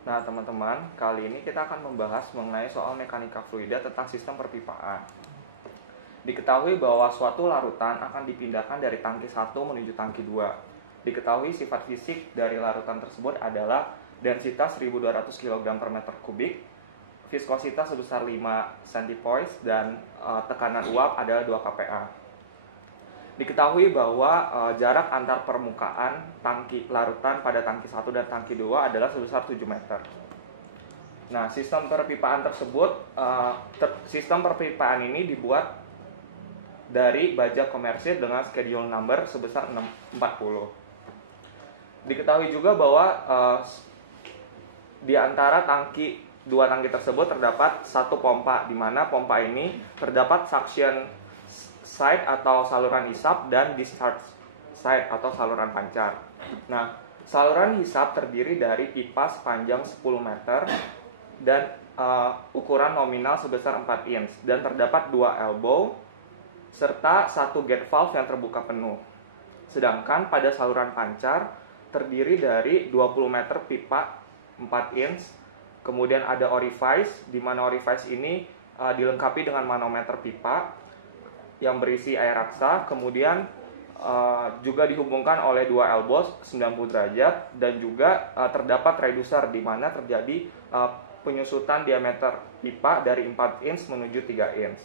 Nah teman-teman, kali ini kita akan membahas mengenai soal mekanika fluida tentang sistem perpipaan. Diketahui bahwa suatu larutan akan dipindahkan dari tangki 1 menuju tangki 2. Diketahui sifat fisik dari larutan tersebut adalah densitas 1200 kg per meter kubik, viskositas sebesar 5 centipoise, dan tekanan uap adalah 2 kPa. Diketahui bahwa jarak antar permukaan tangki larutan pada tangki 1 dan tangki 2 adalah sebesar 7 meter. Nah, sistem perpipaan tersebut, sistem perpipaan ini dibuat dari baja komersil dengan schedule number sebesar 640. Diketahui juga bahwa di antara dua tangki tersebut terdapat satu pompa, di mana pompa ini terdapat suction side atau saluran hisap dan discharge side atau saluran pancar. Nah, saluran hisap terdiri dari pipa sepanjang 10 meter dan ukuran nominal sebesar 4 inch dan terdapat 2 elbow serta satu gate valve yang terbuka penuh. Sedangkan pada saluran pancar terdiri dari 20 meter pipa 4 inch, kemudian ada orifice, di mana orifice ini dilengkapi dengan manometer pipa yang berisi air raksa, kemudian juga dihubungkan oleh 2 elbows 90 derajat, dan juga terdapat reducer di mana terjadi penyusutan diameter pipa dari 4 inch menuju 3 inch.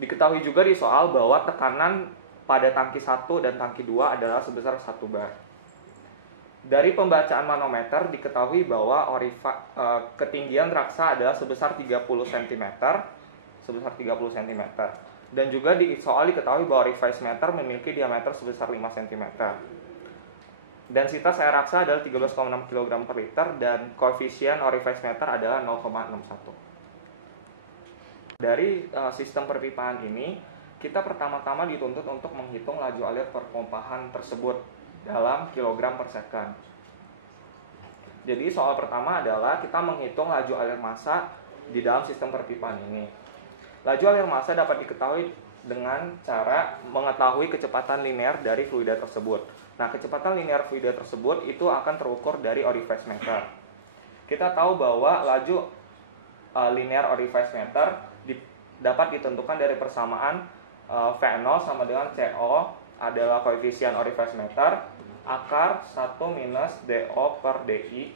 Diketahui juga di soal bahwa tekanan pada tangki 1 dan tangki 2 adalah sebesar 1 bar. Dari pembacaan manometer diketahui bahwa ketinggian raksa adalah sebesar 30 cm, dan juga di soal diketahui bahwa orifice meter memiliki diameter sebesar 5 cm. Densitas air raksa adalah 13,6 kg per liter dan koefisien orifice meter adalah 0,61. Dari sistem perpipaan ini, kita pertama-tama dituntut untuk menghitung laju alir perpompahan tersebut dalam kilogram per second. Jadi soal pertama adalah kita menghitung laju alir massa di dalam sistem perpipaan ini. Laju alir massa dapat diketahui dengan cara mengetahui kecepatan linear dari fluida tersebut. Nah, kecepatan linear fluida tersebut itu akan terukur dari orifice meter. Kita tahu bahwa laju linear orifice meter dapat ditentukan dari persamaan V0 sama dengan CO adalah koefisien orifice meter akar 1 minus DO per DI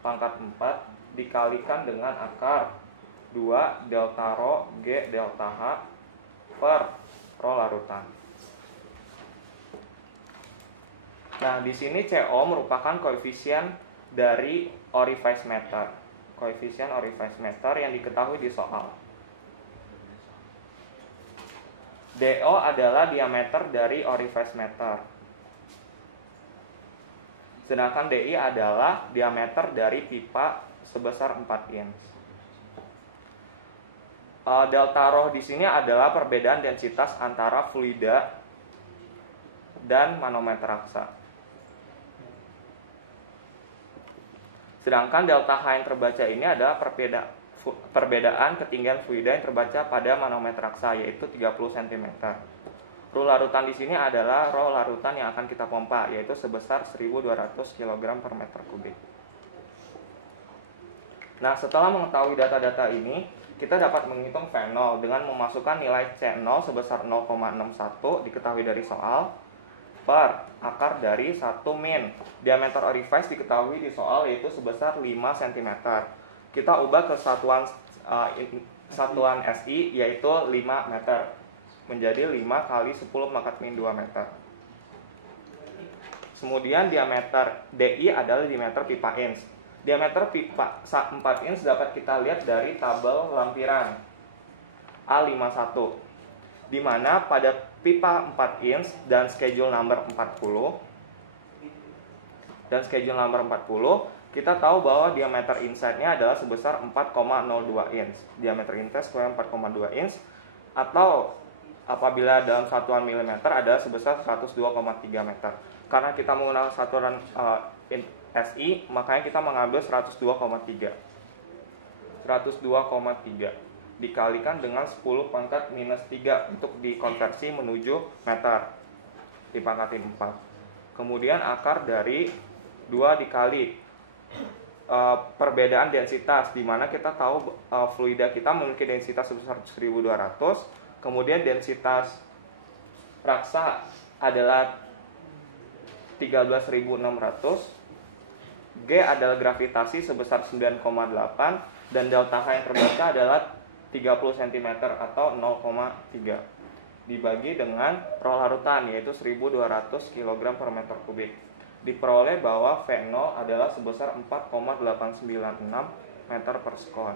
pangkat 4 dikalikan dengan akar 2 delta rho G delta H per rho larutan. Nah, di sini CO merupakan koefisien dari orifice meter. Koefisien orifice meter yang diketahui di soal. DO adalah diameter dari orifice meter. Sedangkan DI adalah diameter dari pipa sebesar 4 inch. Delta rho di sini adalah perbedaan densitas antara fluida dan manometer raksa. Sedangkan delta H yang terbaca ini adalah perbedaan ketinggian fluida yang terbaca pada manometer raksa, yaitu 30 cm. Rho larutan di sini adalah rho larutan yang akan kita pompa, yaitu sebesar 1200 kg per meter kubik. Nah, setelah mengetahui data-data ini, kita dapat menghitung V0 dengan memasukkan nilai C0 sebesar 0,61 diketahui dari soal per akar dari 1 min. Diameter orifice diketahui di soal yaitu sebesar 5 cm. Kita ubah ke satuan SI yaitu 5 meter menjadi 5 kali 10 pangkat min 2 meter. Kemudian diameter DI adalah diameter pipa inch. Diameter pipa 4 inch dapat kita lihat dari tabel lampiran A51, di mana pada pipa 4 inch dan schedule number 40 kita tahu bahwa diameter inside-nya adalah sebesar 4,02 inch. Diameter inside square 4,2 inch, atau apabila dalam satuan milimeter adalah sebesar 102,3 meter. Karena kita menggunakan satuan SI, makanya kita mengambil 102,3 dikalikan dengan 10 pangkat minus 3 untuk dikonversi menuju meter dipangkatin 4. Kemudian akar dari 2 dikali perbedaan densitas, di mana kita tahu fluida kita memiliki densitas sebesar 1200, kemudian densitas raksa adalah 13.600, G adalah gravitasi sebesar 9,8, dan delta H yang terbaca adalah 30 cm atau 0,3 dibagi dengan rho larutan yaitu 1200 kg per meter kubik. Diperoleh bahwa V0 adalah sebesar 4,896 meter per sekon.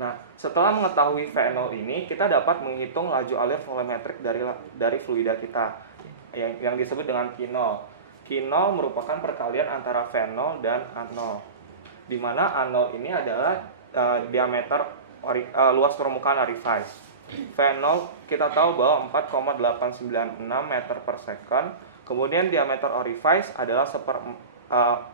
Nah, setelah mengetahui V0 ini, kita dapat menghitung laju alir volumetrik dari fluida kita yang disebut dengan Q0. Q0 merupakan perkalian antara V0 dan A0, di mana A0 ini adalah diameter luas permukaan orifice. V0 kita tahu bahwa 4,896 meter per second. Kemudian diameter orifice adalah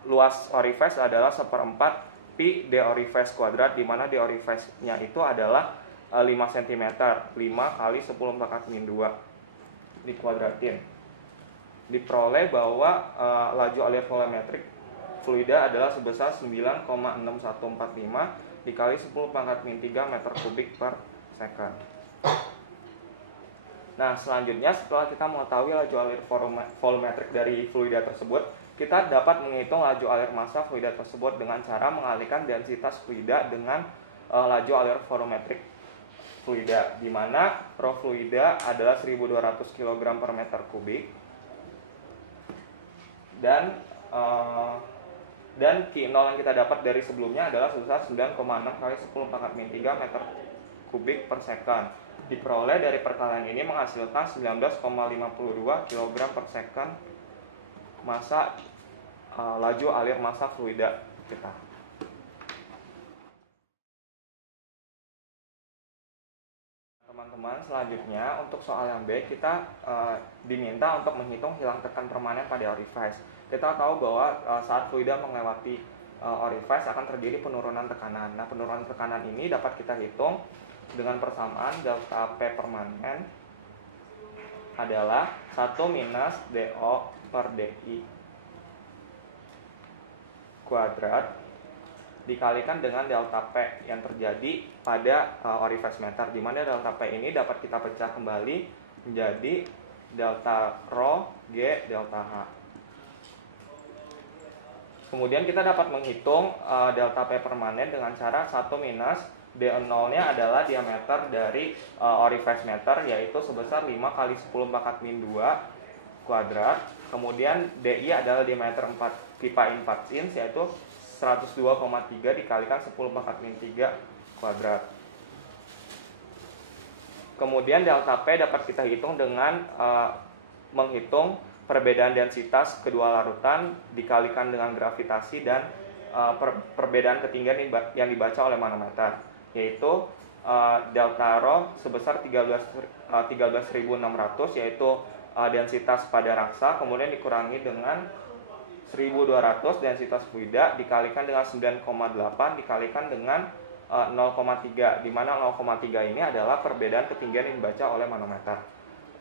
luas orifice adalah 1/4 pi d orifice kuadrat, di mana d orifice-nya itu adalah 5 cm, 5 kali 10⁻², dikuadratin. Diperoleh bahwa laju alir volumetrik fluida adalah sebesar 9,6145 dikali 10⁻³ meter kubik per second. Nah, selanjutnya setelah kita mengetahui laju alir volumetrik dari fluida tersebut, kita dapat menghitung laju alir massa fluida tersebut dengan cara mengalihkan densitas fluida dengan laju alir volumetrik fluida, di mana rho fluida adalah 1200 kg per meter kubik dan Q0 yang kita dapat dari sebelumnya adalah sebesar 9,6 kali 10⁻³ meter kubik per second. Diperoleh dari perkalian ini menghasilkan 19,52 kg per second massa laju alir massa fluida kita. Teman-teman, selanjutnya untuk soal yang B, kita diminta untuk menghitung hilang tekan permanen pada orifice. Kita tahu bahwa saat fluida melewati orifice akan terjadi penurunan tekanan. Nah, penurunan tekanan ini dapat kita hitung dengan persamaan delta P permanen adalah 1 minus DO per DI kuadrat dikalikan dengan delta P yang terjadi pada orifice meter, di mana delta P ini dapat kita pecah kembali menjadi delta rho G delta H. Kemudian kita dapat menghitung delta P permanen dengan cara 1 minus D0-nya adalah diameter dari orifice meter, yaitu sebesar 5 kali 10⁻² kuadrat. Kemudian DI adalah diameter pipa in 4 inch, yaitu 102,3 dikalikan 10⁻³ kuadrat. Kemudian delta P dapat kita hitung dengan menghitung perbedaan densitas kedua larutan dikalikan dengan gravitasi dan perbedaan ketinggian yang dibaca oleh manometer, yaitu delta rho sebesar 13.600, yaitu densitas pada raksa, kemudian dikurangi dengan 1.200 densitas fluida dikalikan dengan 9,8 dikalikan dengan 0,3, di mana 0,3 ini adalah perbedaan ketinggian yang dibaca oleh manometer.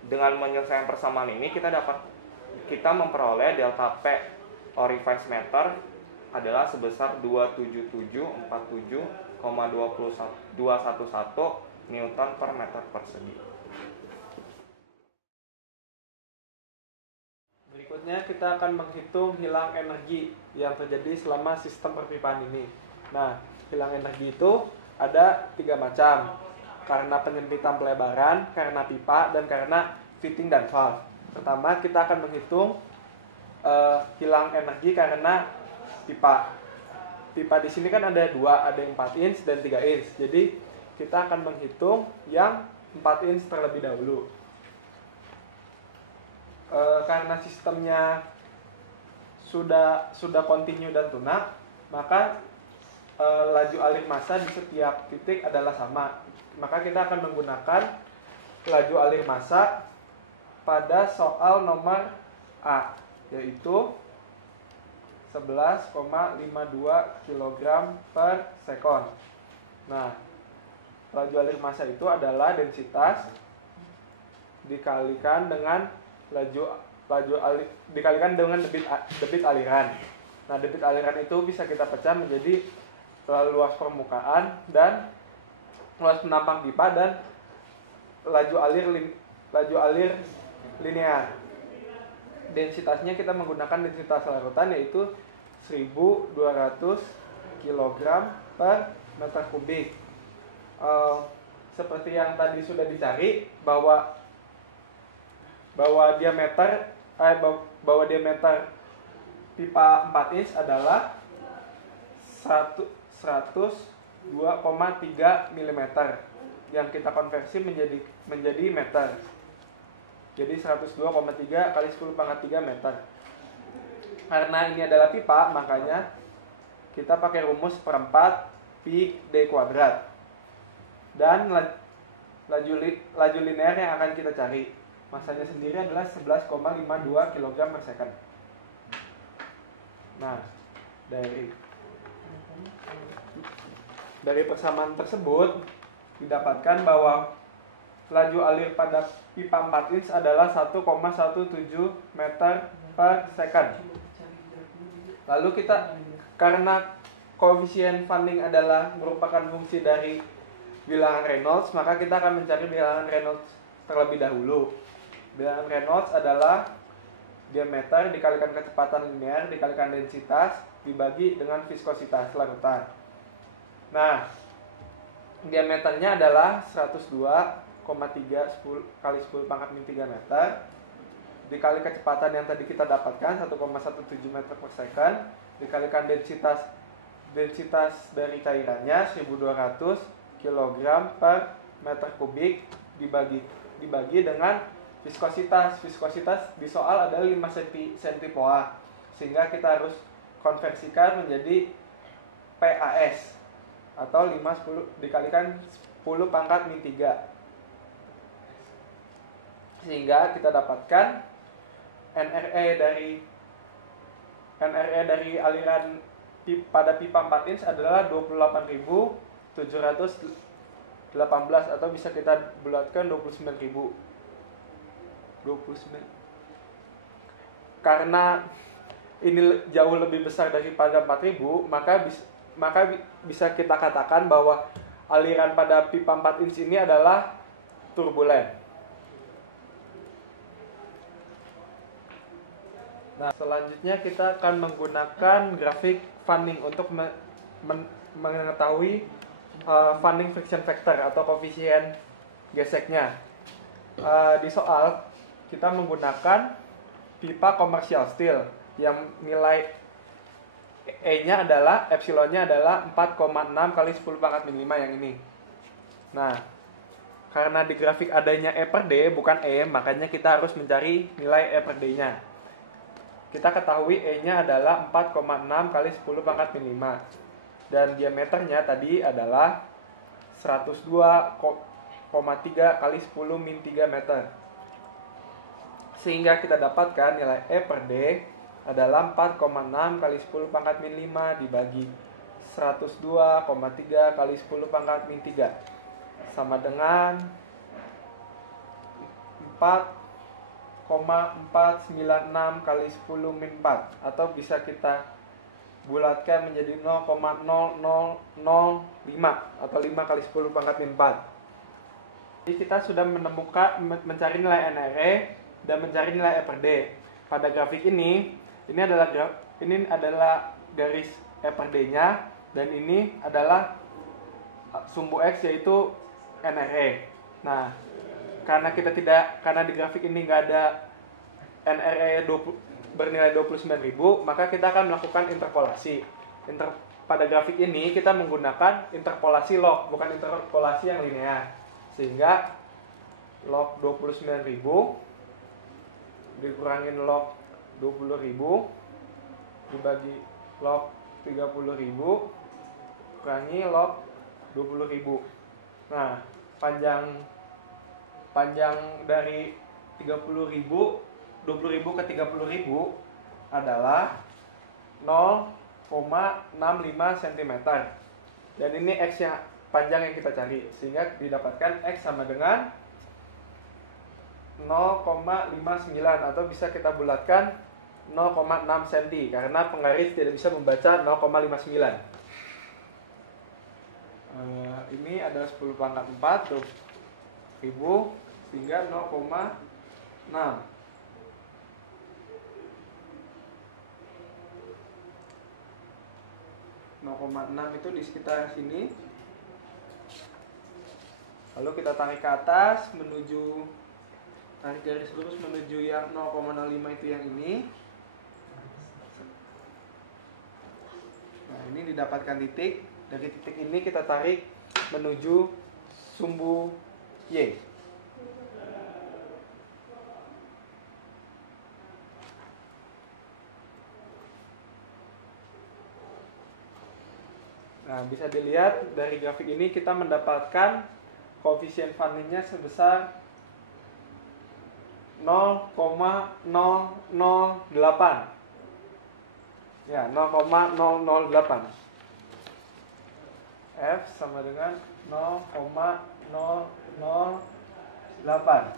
Dengan menyelesaikan persamaan ini kita memperoleh delta P orifice meter adalah sebesar 27747,211 Newton per meter persegi. Berikutnya kita akan menghitung hilang energi yang terjadi selama sistem perpipaan ini. Nah, hilang energi itu ada 3 macam. Karena penyempitan pelebaran, karena pipa, dan karena fitting dan valve. Pertama, kita akan menghitung hilang energi karena pipa. Pipa di sini kan ada 2, ada yang 4 inch dan 3 inch. Jadi kita akan menghitung yang 4 inch terlebih dahulu. Karena sistemnya sudah kontinu dan tunak, maka laju alir massa di setiap titik adalah sama. Maka kita akan menggunakan laju alir massa pada soal nomor A, yaitu 11,52 kg per sekon. Nah, laju alir massa itu adalah densitas dikalikan dengan debit aliran. Nah, debit aliran itu bisa kita pecah menjadi luas permukaan dan luas penampang pipa dan laju alir linear. Densitasnya kita menggunakan densitas larutan yaitu 1.200 kg per meter kubik. Seperti yang tadi sudah dicari bahwa diameter pipa 4 inch adalah 102,3 mm yang kita konversi menjadi meter. Jadi 102,3 kali 10 pangkat 3 meter. Karena ini adalah pipa, makanya kita pakai rumus seperempat pi d kuadrat. Dan laju linear yang akan kita cari, masanya sendiri adalah 11,52 kg per second. Nah, dari persamaan tersebut didapatkan bahwa laju alir pada pipa 4 inch adalah 1,17 meter per second. Lalu karena koefisien Fanning adalah merupakan fungsi dari bilangan Reynolds, maka kita akan mencari bilangan Reynolds terlebih dahulu. Bilangan Reynolds adalah diameter dikalikan kecepatan linear dikalikan densitas dibagi dengan viskositas larutan. Nah, diameternya adalah 102,3 kali 10 pangkat min 3 meter dikali kecepatan yang tadi kita dapatkan 1,17 meter per second dikalikan densitas dari cairannya 1.200 kg per meter kubik dibagi dengan viskositas di soal adalah 5 cm/poa, sehingga kita harus konversikan menjadi PAS atau 10 dikalikan 10 pangkat min 3, sehingga kita dapatkan NRE dari aliran pada pipa 4 inch adalah 28.718 atau bisa kita bulatkan 29.000. Karena ini jauh lebih besar daripada 4.000, maka bisa kita katakan bahwa aliran pada pipa 4 inch ini adalah turbulen. Nah, selanjutnya kita akan menggunakan grafik Fanning untuk mengetahui Fanning friction factor atau koefisien geseknya. Di soal kita menggunakan pipa commercial steel yang nilai E-nya adalah epsilonnya adalah 4,6 kali 10 pangkat min 5 yang ini. Nah, karena di grafik adanya E per D bukan E, makanya kita harus mencari nilai E per D-nya. Kita ketahui E-nya adalah 4,6 kali 10 pangkat min 5 dan diameternya tadi adalah 102,3 kali 10 min 3 meter. Sehingga kita dapatkan nilai E per D adalah 4,6 kali 10 pangkat min 5 dibagi 102,3 kali 10 pangkat min 3 sama dengan 4,496 kali 10 min 4 atau bisa kita bulatkan menjadi 0,0005 atau 5 kali 10 pangkat min 4. Jadi kita sudah mencari nilai NRE dan mencari nilai E per D. Pada grafik ini adalah garis E per D-nya dan ini adalah sumbu X yaitu NRE. Nah, karena di grafik ini nggak ada NRE bernilai 29.000, maka kita akan melakukan interpolasi. Pada grafik ini kita menggunakan interpolasi log, bukan interpolasi yang linear. Sehingga log 29.000 dikurangin log 20.000 dibagi log 30.000 kurangi log 20.000. Nah, panjang dari 20.000 ke 30.000 adalah 0,65 cm. Dan ini X yang panjang yang kita cari, sehingga didapatkan X sama dengan 0,59 atau bisa kita bulatkan 0,6 cm karena penggaris tidak bisa membaca 0,59. Ini adalah 10 pangkat 4 tuh 1000 sehingga 0,6. Itu di sekitar sini. Lalu kita tarik ke atas tarik garis lurus menuju yang 0,05 itu yang ini. Nah, ini didapatkan titik. Dari titik ini kita tarik menuju sumbu Y. Nah, bisa dilihat dari grafik ini kita mendapatkan koefisien Van-Linnya sebesar 0,008. Ya, 0,008. F sama dengan 0,008.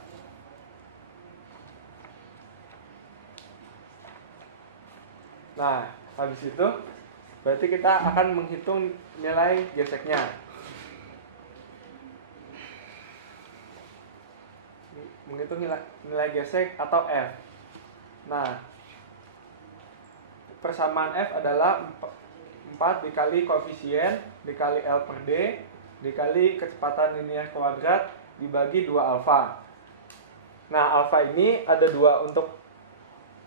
Nah, habis itu berarti kita akan menghitung nilai geseknya. Menghitung nilai gesek atau F. Nah, persamaan F adalah 4 dikali koefisien dikali L per D dikali kecepatan linear kuadrat dibagi 2 alfa. Nah, alfa ini ada 2.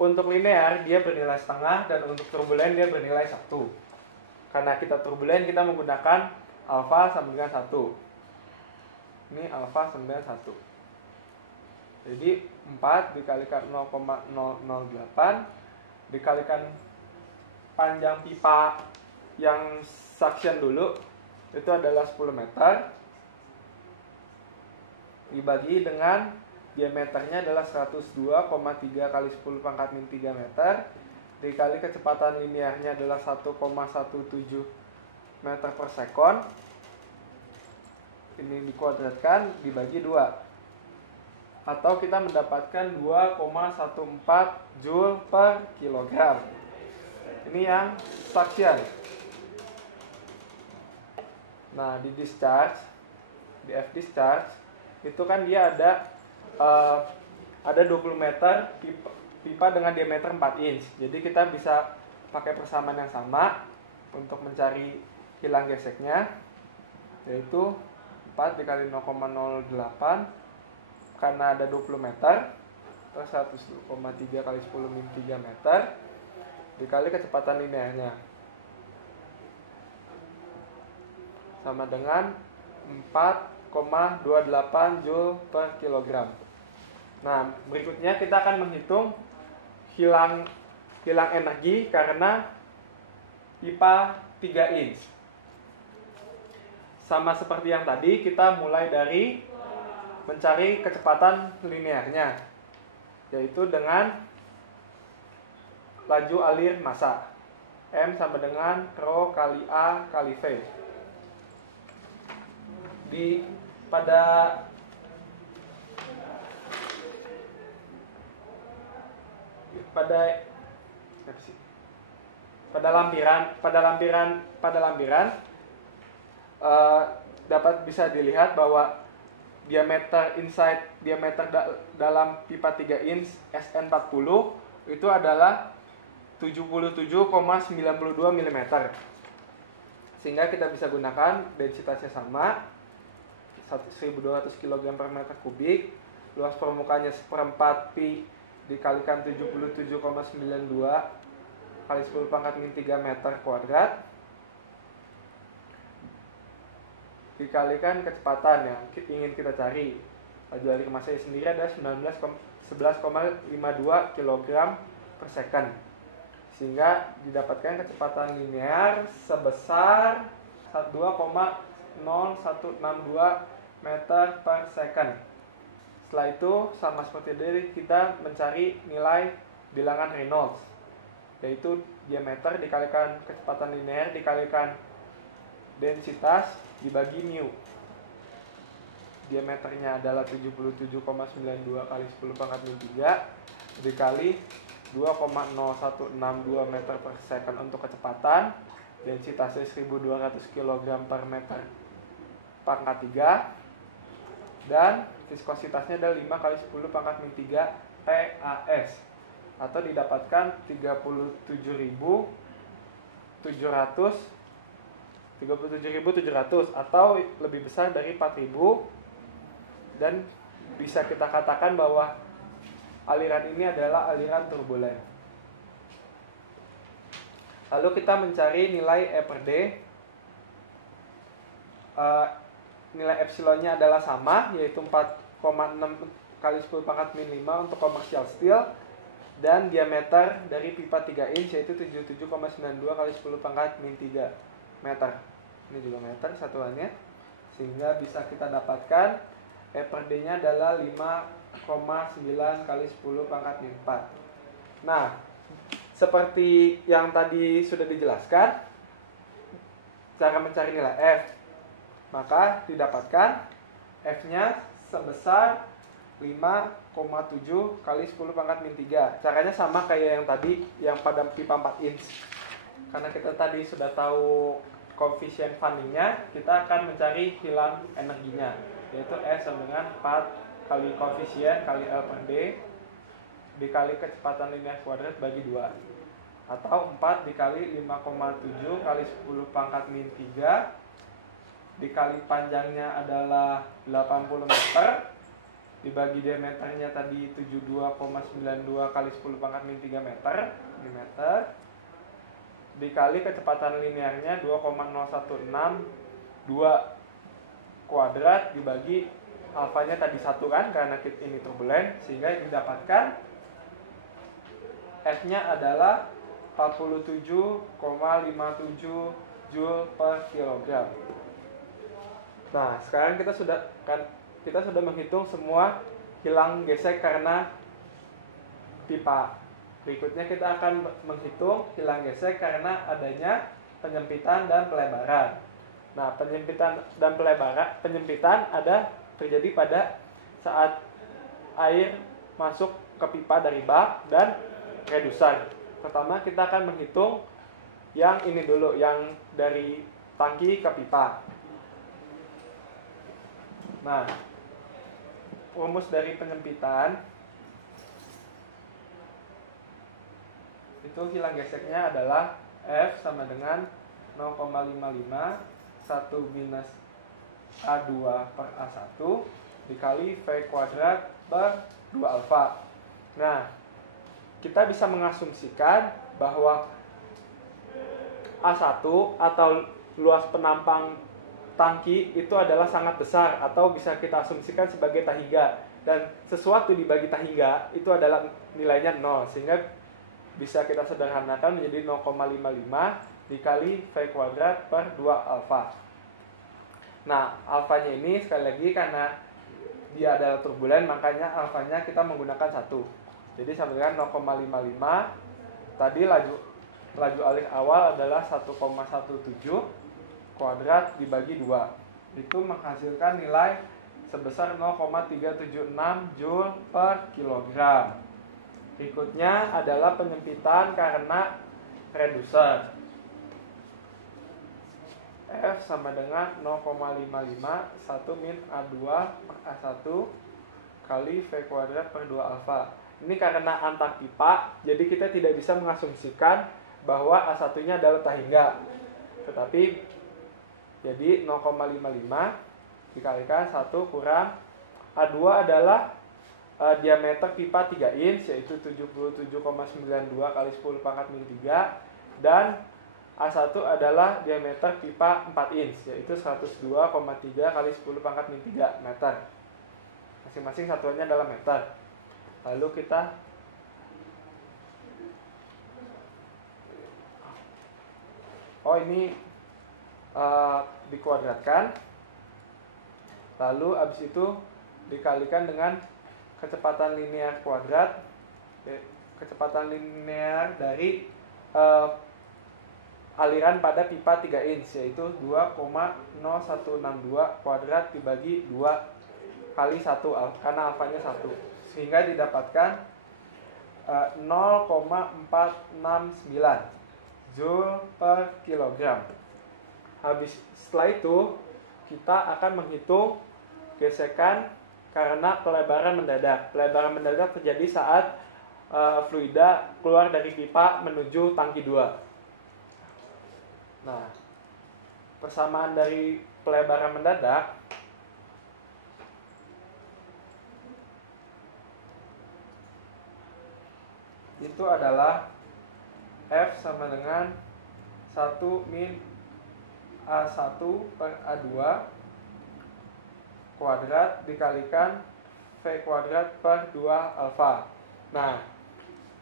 Untuk linear dia bernilai setengah dan untuk turbulen dia bernilai 1. Karena kita turbulen kita menggunakan alfa sama dengan 1. Ini alfa sama dengan 1. Jadi 4 dikalikan 0,008 dikalikan panjang pipa yang suction dulu itu adalah 10 meter dibagi dengan diameternya adalah 102,3 kali 10 pangkat min 3 meter dikali kecepatan linearnya adalah 1,17 meter per sekon. Ini dikuadratkan dibagi 2 atau kita mendapatkan 2,14 Joule per kilogram. Ini yang suction. Nah, di discharge, di F discharge itu kan dia ada 20 meter pipa dengan diameter 4 inch. Jadi kita bisa pakai persamaan yang sama untuk mencari hilang geseknya, yaitu 4 dikali 0,08 karena ada 20 meter terus 1,3 kali 10 min 3 meter dikali kecepatan linearnya sama dengan 4,28 Joule per kilogram. Nah, berikutnya kita akan menghitung hilang energi karena pipa 3 inch. Sama seperti yang tadi, kita mulai dari mencari kecepatan linearnya, yaitu dengan laju alir massa. M sama dengan Rho kali A kali V. Pada lampiran dapat bisa dilihat bahwa diameter dalam pipa 3 inch SN40 itu adalah 77,92 mm. Sehingga kita bisa gunakan densitasnya sama 1200 kg per meter kubik, luas permukaannya seperempat pi dikalikan 77,92 kali 10 pangkat min 3 meter kuadrat dikalikan kecepatan yang ingin kita cari. Laju alir massa sendiri adalah 11,52 kg per second, sehingga didapatkan kecepatan linear sebesar 2,0162 meter per second. Setelah itu sama seperti tadi kita mencari nilai bilangan Reynolds, yaitu diameter dikalikan kecepatan linear dikalikan densitas dibagi mu. Diameternya adalah 77,92 kali 10 pangkat min 3 dikali 2,0162 meter per second untuk kecepatan, densitasnya 1200 kg per meter pangkat 3, dan viskositasnya adalah 5 kali 10 pangkat min 3 PAS, atau didapatkan 37.700 atau lebih besar dari 4.000, dan bisa kita katakan bahwa aliran ini adalah aliran turbulen. Lalu kita mencari nilai E per D. Nilai epsilonnya adalah sama, yaitu 4,6 kali 10 pangkat min 5 untuk komersial steel, dan diameter dari pipa 3 inch yaitu 77,92 kali 10 pangkat min 3 meter. Ini juga meter satuannya, sehingga bisa kita dapatkan E per D nya adalah 5,9 kali 10 pangkat min 4. Nah, seperti yang tadi sudah dijelaskan, cara mencari nilai F, maka didapatkan F-nya sebesar 5,7 kali 10 pangkat min 3. Caranya sama kayak yang tadi, yang pada pipa 4 inch. Karena kita tadi sudah tahu koefisien Fanning-nya, kita akan mencari hilang energinya, yaitu F sama dengan 4 kali koefisien kali L per D dikali kecepatan linear kuadrat bagi 2, atau 4 dikali 5,7 kali 10 pangkat min 3 dikali panjangnya adalah 80 meter dibagi diameternya tadi 72,92 kali 10 pangkat min 3 meter dikali kecepatan linearnya 2,0162 kuadrat dibagi alfanya tadi 1 kan, karena ini turbulen, sehingga didapatkan F-nya adalah 47,57 Joule per kilogram. Nah, sekarang kita sudah menghitung semua hilang gesek karena pipa. Berikutnya kita akan menghitung hilang gesek karena adanya penyempitan dan pelebaran. Nah, penyempitan ada terjadi pada saat air masuk ke pipa dari bak dan redusan. Pertama kita akan menghitung yang ini dulu, yang dari tangki ke pipa. Nah, rumus dari penyempitan itu hilang geseknya adalah F sama dengan 0,55 1 minus A2 per A1 dikali V kuadrat per 2 alfa. Nah, kita bisa mengasumsikan bahwa A1 atau luas penampang tangki itu adalah sangat besar, atau bisa kita asumsikan sebagai tahingga, dan sesuatu dibagi tahingga itu adalah nilainya 0, sehingga bisa kita sederhanakan menjadi 0,55 dikali V kuadrat per 2 alfa. Nah, alfanya ini sekali lagi karena dia adalah turbulen, makanya alfanya kita menggunakan 1. Jadi sama dengan 0,55. Tadi laju alih awal adalah 1,17 kuadrat dibagi 2. Itu menghasilkan nilai sebesar 0,376 Joule per kilogram. Berikutnya adalah penyempitan karena reducer. F sama dengan 0,55 1 min A2 per A1 kali V kuadrat per 2 alfa. Ini karena antar pipa, jadi kita tidak bisa mengasumsikan bahwa A1-nya adalah tahingga. Tetapi jadi 0,55 dikalikan 1 kurang A2 adalah diameter pipa 3 inch yaitu 77,92 kali 10 pangkat min 3, dan A1 adalah diameter pipa 4 inch yaitu 102,3 kali 10 pangkat min 3 meter. Masing-masing satuannya adalah meter. Lalu kita ini dikuadratkan, lalu habis itu dikalikan dengan kecepatan linear kuadrat, kecepatan linear dari aliran pada pipa 3 inch yaitu 2,0162 kuadrat dibagi 2 kali 1 karena alfanya 1, sehingga didapatkan 0,469 Joule per kilogram. Setelah itu kita akan menghitung gesekan karena pelebaran mendadak. Pelebaran mendadak terjadi saat fluida keluar dari pipa menuju tangki 2. Nah, persamaan dari pelebaran mendadak itu adalah F sama dengan 1 min A1 per A2 kuadrat dikalikan V kuadrat per 2 alfa. Nah,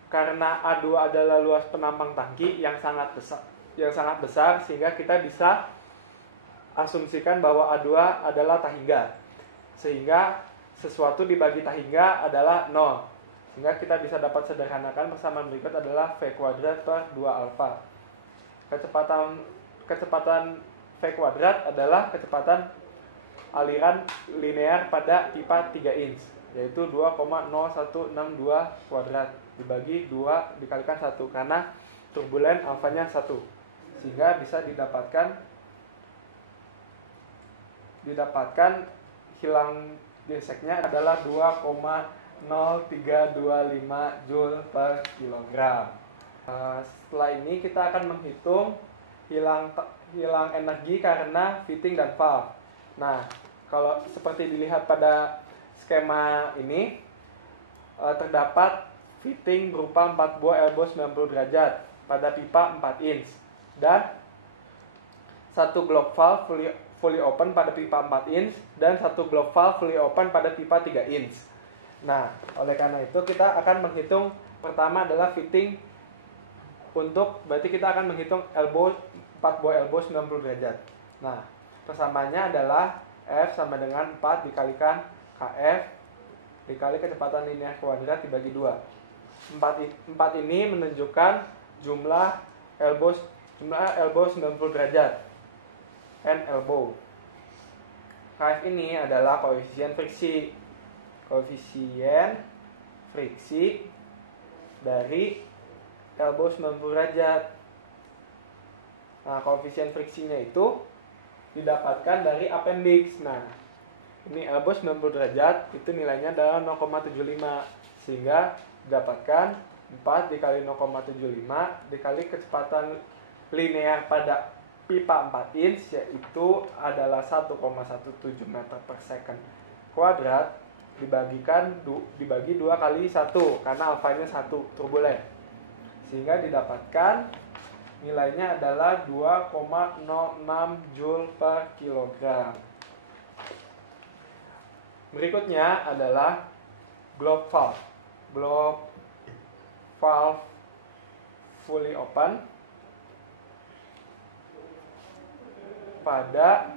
karena A2 adalah luas penampang tangki yang sangat besar sehingga kita bisa asumsikan bahwa A2 adalah tahingga. Sehingga sesuatu dibagi tahingga adalah 0. Sehingga kita bisa dapat sederhanakan persamaan berikut adalah V kuadrat per 2 alfa. Kecepatan V kuadrat adalah kecepatan aliran linear pada pipa 3 inch, yaitu 2,0162 kuadrat dibagi 2 dikalikan 1 karena turbulen alfanya 1. Sehingga bisa didapatkan hilang geseknya adalah 2,0325 Joule per kilogram. Setelah ini kita akan menghitung hilang energi karena fitting dan valve. Nah, kalau seperti dilihat pada skema ini, terdapat fitting berupa 4 buah elbow 90 derajat pada pipa 4 inch dan 1 globe valve fully open pada pipa 4 inch dan 1 globe valve fully open pada pipa 3 inch. Nah, oleh karena itu kita akan menghitung pertama adalah fitting berarti kita akan menghitung 4 buah elbow 90 derajat. Nah, persamaannya adalah F sama dengan 4 dikalikan KF dikali kecepatan linear kuadrat dibagi 2. 4 ini menunjukkan jumlah elbow 90 derajat. N elbow. KF ini adalah koefisien friksi dari elbow 90 derajat. Nah, koefisien friksinya itu didapatkan dari appendix. Nah, ini elbow 90 derajat itu nilainya adalah 0,75 sehingga didapatkan 4 dikali 0,75 dikali kecepatan linear pada pipa 4 inch yaitu adalah 1,17 meter per second kuadrat dibagi 2 kali 1 karena alfanya 1 turbulen sehingga didapatkan nilainya adalah 2,06 Joule per kilogram. Berikutnya adalah globe valve fully open pada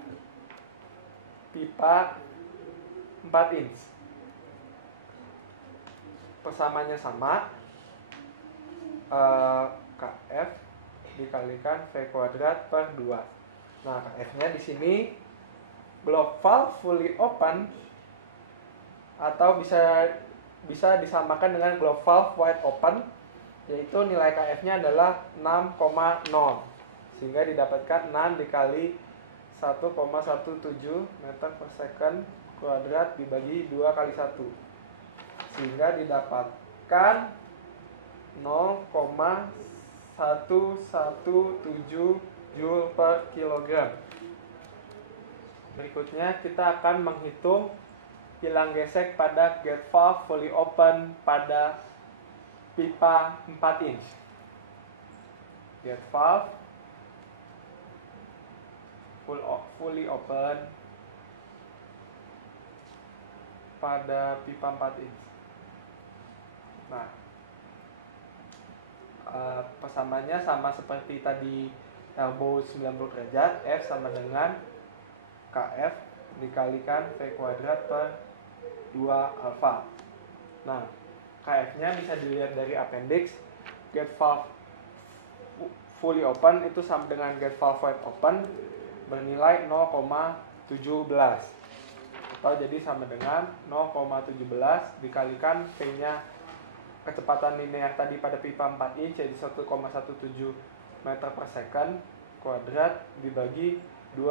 pipa 4 inch. Persamanya sama, KF dikalikan V kuadrat per 2. Nah, KF-nya di sini globe valve fully open atau bisa disamakan dengan globe valve wide open, yaitu nilai KF-nya adalah 6,0 sehingga didapatkan 6 dikali 1,17 meter per second kuadrat dibagi 2 kali 1 sehingga didapatkan 0,117 Joule per kilogram. Berikutnya kita akan menghitung hilang gesek pada gate valve fully open pada pipa 4 inch. Gate valve fully open pada pipa 4 inch. Nah, persamaannya sama seperti tadi elbow 90 derajat, F sama dengan KF dikalikan V kuadrat per 2 alfa. Nah, KF-nya bisa dilihat dari appendix. Gate valve fully open itu sama dengan gate valve wide open bernilai 0,17 atau jadi sama dengan 0,17 dikalikan V-nya kecepatan linear tadi pada pipa 4 inch jadi 1,17 meter per second kuadrat dibagi 2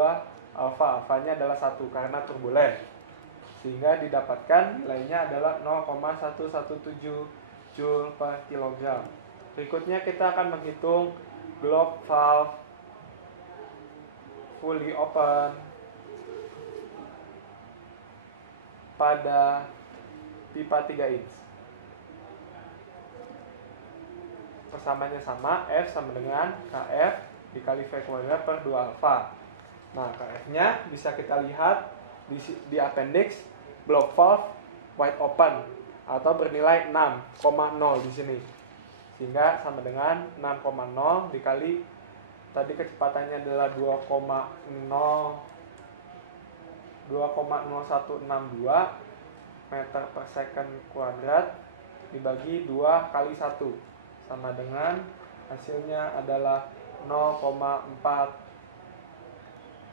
alfa. Alfanya adalah 1 karena turbulen. Sehingga didapatkan nilainya adalah 0,117 Joule per kilogram. Berikutnya kita akan menghitung globe valve fully open pada pipa 3 inch. Persamanya sama, F sama dengan KF dikali V kuadrat per 2 alfa. Nah, KF-nya bisa kita lihat di appendix globe valve wide open atau bernilai 6,0 di sini. Sehingga sama dengan 6,0 dikali tadi kecepatannya adalah 2,0162 meter per second kuadrat dibagi 2 kali 1 sama dengan hasilnya adalah 12,1952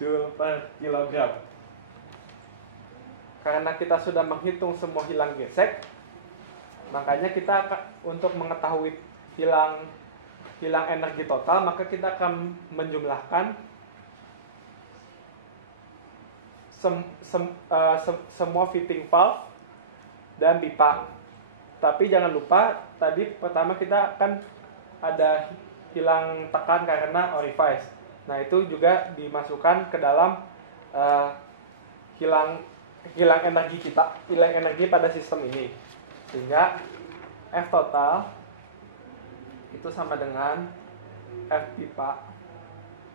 Joule per kilogram. Karena kita sudah menghitung semua hilang gesek, makanya kita untuk mengetahui hilang energi total, maka kita akan menjumlahkan semua fitting valve dan pipa. Tapi jangan lupa tadi pertama kita akan ada hilang tekan karena orifice. Nah, itu juga dimasukkan ke dalam hilang energi pada sistem ini. Sehingga F total itu sama dengan F pipa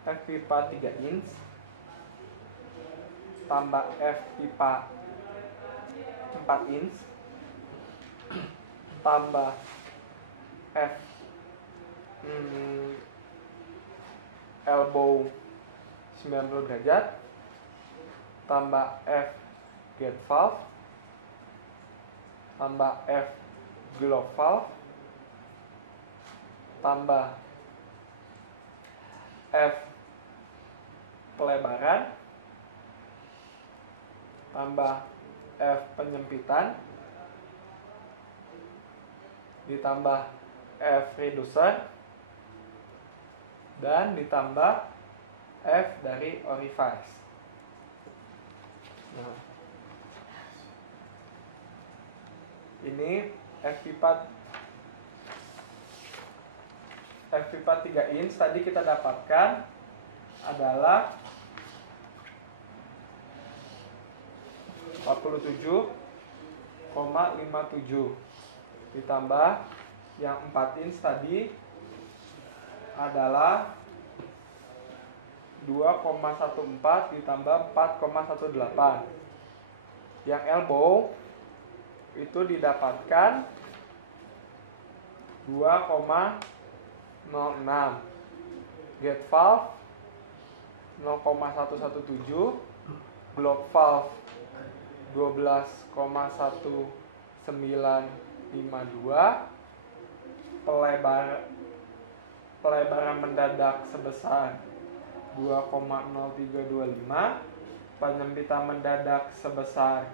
3 inch tambah F pipa 4 inch tambah F elbow 90 derajat tambah F gate valve tambah F globe valve tambah F pelebaran tambah F penyempitan ditambah F reducer dan ditambah F dari orifice. Nah, ini F pipa 3 inch tadi kita dapatkan adalah 47,57 ditambah yang 4 inch tadi adalah 2,14 ditambah 4,18. Yang elbow itu didapatkan 2,06. Gate valve 0,117, globe valve 12,1952, pelebaran mendadak sebesar 2,0325, penyempitan mendadak sebesar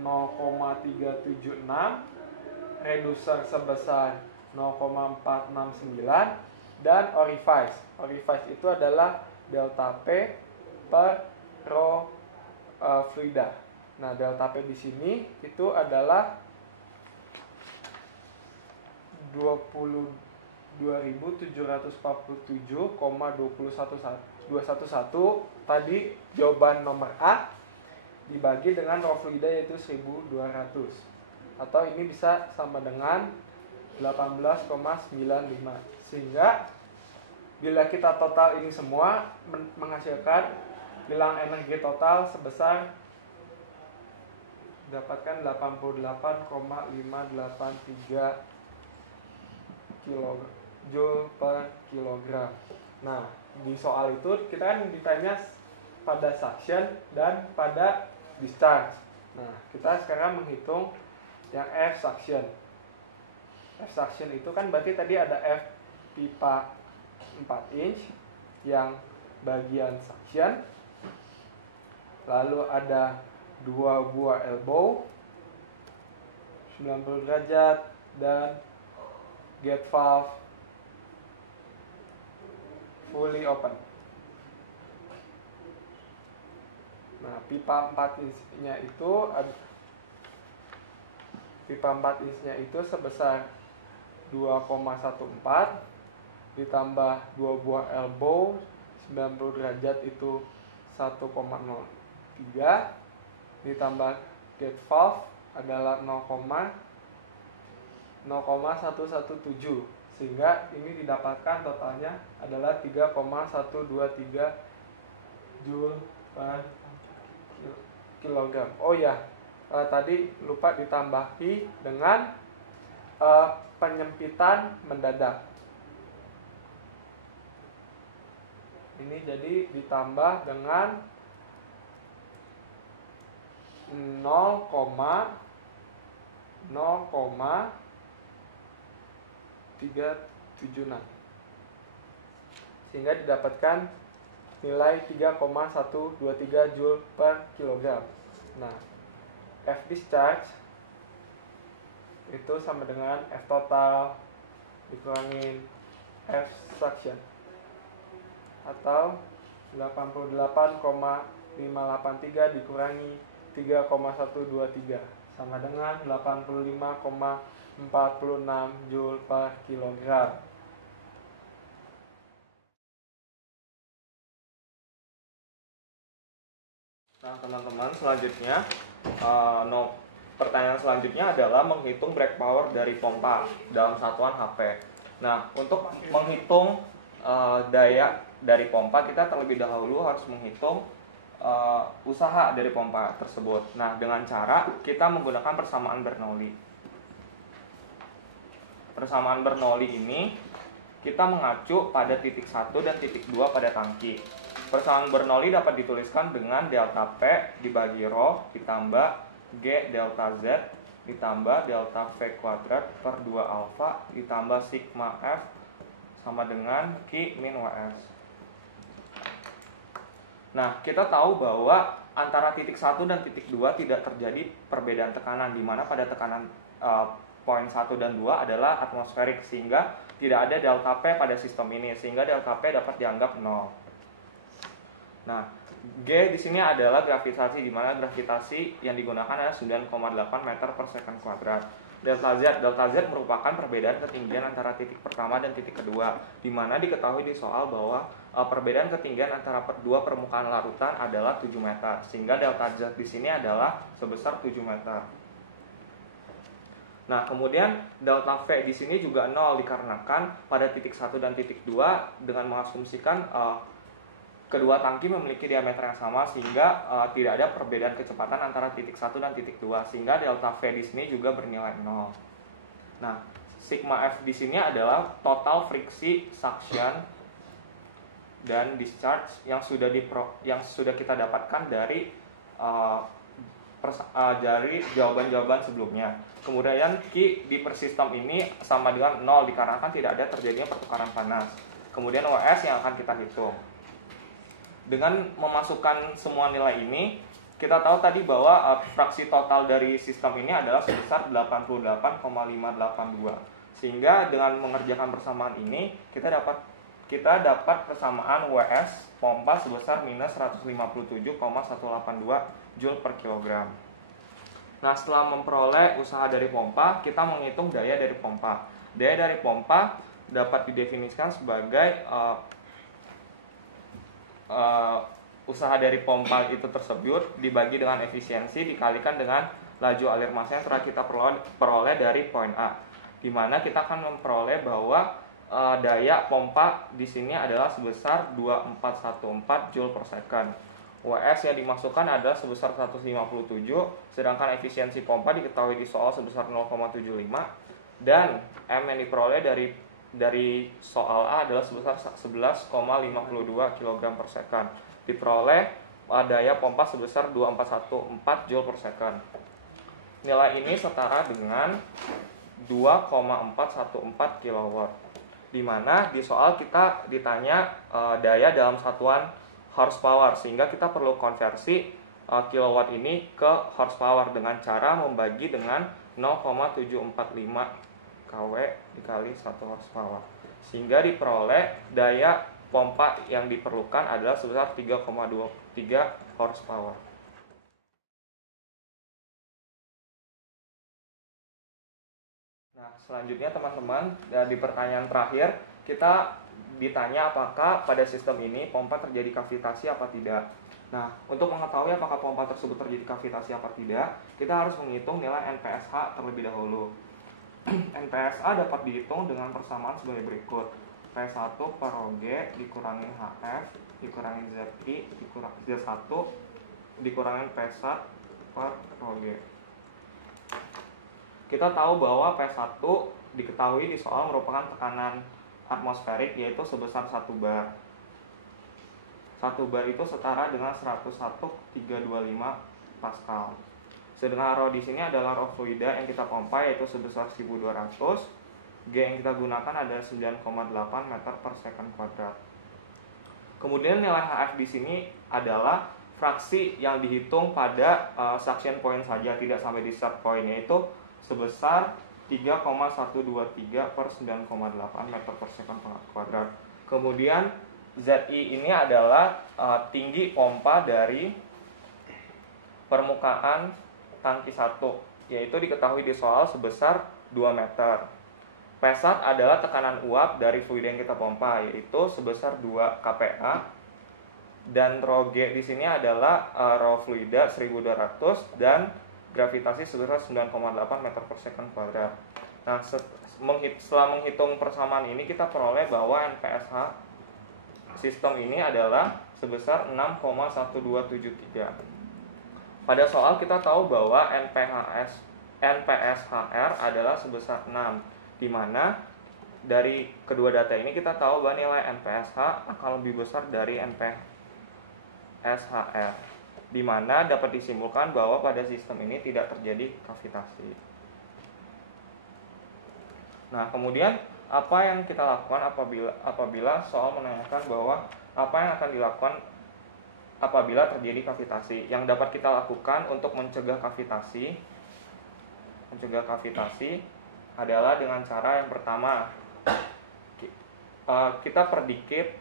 0,376, reducer sebesar 0,469, dan orifice. Orifice itu adalah delta P per rho fluida. Nah, delta P di sini itu adalah 22.747,211 tadi jawaban nomor A dibagi dengan rho fluida yaitu 1200 atau ini bisa sama dengan 18,95 sehingga bila kita total ini semua menghasilkan hilang energi total sebesar dapatkan 88,583 Joule per kilogram. Nah, di soal itu kita kan ditanya pada suction dan pada discharge. Nah, kita sekarang menghitung yang F suction. F suction itu kan berarti tadi ada F pipa 4 inch yang bagian suction. Lalu ada 2 buah elbow 90 derajat dan gate valve fully open. Nah, pipa 4 inch-nya itu sebesar 2,14 ditambah 2 buah elbow 90 derajat itu 1,03 ditambah gate valve adalah 0,117, sehingga ini didapatkan totalnya adalah 3,123 Joule per kilogram. Oh ya, tadi lupa ditambahi dengan penyempitan mendadak. Ini jadi ditambah dengan 0,376, sehingga didapatkan nilai 3,123 Joule per kilogram. Nah, F discharge itu sama dengan F total dikurangin F suction, atau 88,583 dikurangi 3,123 sama dengan 85,46 Joule per kilogram. Nah, teman-teman, selanjutnya pertanyaan selanjutnya adalah menghitung brake power dari pompa dalam satuan HP. Nah, untuk menghitung daya dari pompa, kita terlebih dahulu harus menghitung usaha dari pompa tersebut. Nah, dengan cara kita menggunakan persamaan Bernoulli. Persamaan Bernoulli ini kita mengacu pada titik 1 dan titik 2 pada tangki. Persamaan Bernoulli dapat dituliskan dengan delta P dibagi rho ditambah G delta Z ditambah delta V kuadrat per 2 alfa ditambah sigma F sama dengan Q min WS. Nah, kita tahu bahwa antara titik 1 dan titik 2 tidak terjadi perbedaan tekanan, di mana pada tekanan poin 1 dan 2 adalah atmosferik, sehingga tidak ada delta P pada sistem ini, sehingga delta P dapat dianggap 0. Nah, G di sini adalah gravitasi, di mana gravitasi yang digunakan adalah 9,8 meter per second kuadrat. Delta Z merupakan perbedaan ketinggian antara titik pertama dan titik kedua, di mana diketahui di soal bahwa perbedaan ketinggian antara dua permukaan larutan adalah 7 meter, sehingga delta Z di sini adalah sebesar 7 meter. Nah, kemudian delta V di sini juga 0 dikarenakan pada titik 1 dan titik 2 dengan mengasumsikan kedua tangki memiliki diameter yang sama, sehingga tidak ada perbedaan kecepatan antara titik 1 dan titik 2, sehingga delta V di sini juga bernilai 0. Nah, sigma F di sini adalah total friksi, suction dan discharge yang sudah kita dapatkan dari jawaban-jawaban sebelumnya. Kemudian Q di persistem ini sama dengan 0 dikarenakan tidak ada terjadinya pertukaran panas. Kemudian WS yang akan kita hitung. Dengan memasukkan semua nilai ini, kita tahu tadi bahwa fraksi total dari sistem ini adalah sebesar 88,582. Sehingga dengan mengerjakan persamaan ini, kita dapat persamaan WS pompa sebesar minus 157,182 Joule per kilogram. Nah, setelah memperoleh usaha dari pompa, kita menghitung daya dari pompa. Daya dari pompa dapat didefinisikan sebagai usaha dari pompa itu tersebut dibagi dengan efisiensi dikalikan dengan laju alir massa yang telah kita peroleh dari poin A, di mana kita akan memperoleh bahwa daya pompa di sini adalah sebesar 2414 Joule per second. WS yang dimasukkan adalah sebesar 157, sedangkan efisiensi pompa diketahui di soal sebesar 0,75, dan M yang diperoleh dari soal A adalah sebesar 11,52 kg per second. Diperoleh daya pompa sebesar 2414 Joule per second. Nilai ini setara dengan 2,414 kW. Di mana di soal kita ditanya daya dalam satuan horsepower, sehingga kita perlu konversi kilowatt ini ke horsepower dengan cara membagi dengan 0,745 kW dikali 1 horsepower. Sehingga diperoleh daya pompa yang diperlukan adalah sebesar 3,23 horsepower. Nah, selanjutnya teman-teman, di pertanyaan terakhir kita ditanya apakah pada sistem ini pompa terjadi kavitasi apa tidak. Nah, untuk mengetahui apakah pompa tersebut terjadi kavitasi apa tidak, kita harus menghitung nilai NPSH terlebih dahulu. NPSH dapat dihitung dengan persamaan sebagai berikut. P1 per rho G dikurangin HF dikurangin ZI dikurangin Z1 dikurangin P1 per rho G. Kita tahu bahwa P1 diketahui di soal merupakan tekanan atmosferik yaitu sebesar 1 bar. 1 bar itu setara dengan 101,325 Pascal. Sedangkan rho di sini adalah rho fluida yang kita pompa yaitu sebesar 1200. G yang kita gunakan adalah 9,8 meter per second kuadrat. Kemudian nilai HF di sini adalah fraksi yang dihitung pada suction point saja, tidak sampai di start point, yaitu sebesar 3,123 per 9,8 meter per second kuadrat. Kemudian ZI ini adalah tinggi pompa dari permukaan tangki 1, yaitu diketahui di soal sebesar 2 meter. P1 adalah tekanan uap dari fluida yang kita pompa, yaitu sebesar 2 kPa. Dan rho G di sini adalah rho fluida 1200 dan gravitasi sebesar 9,8 meter per second kuadrat. Nah, setelah menghitung persamaan ini kita peroleh bahwa NPSH sistem ini adalah sebesar 6,1273. Pada soal kita tahu bahwa NPSHR adalah sebesar 6, di mana dari kedua data ini kita tahu bahwa nilai NPSH akan lebih besar dari NPSHR, di mana dapat disimpulkan bahwa pada sistem ini tidak terjadi kavitasi. Nah, kemudian apa yang kita lakukan apabila soal menanyakan bahwa apa yang akan dilakukan apabila terjadi kavitasi? Yang dapat kita lakukan untuk mencegah kavitasi adalah dengan cara yang pertama, kita perdikit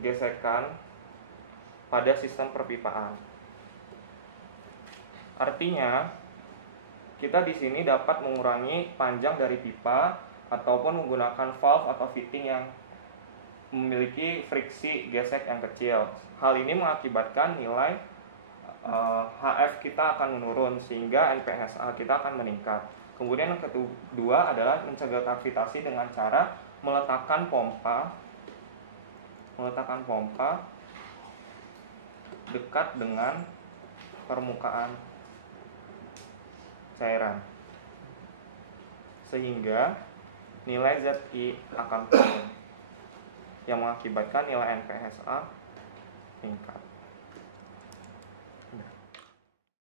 gesekan pada sistem perpipaan. Artinya, kita di sini dapat mengurangi panjang dari pipa ataupun menggunakan valve atau fitting yang memiliki friksi gesek yang kecil. Hal ini mengakibatkan nilai HF kita akan menurun sehingga NPSH kita akan meningkat. Kemudian yang kedua adalah mencegah kavitasi dengan cara meletakkan pompa dekat dengan permukaan cairan, sehingga nilai ZI akan turun yang mengakibatkan nilai NPSH meningkat.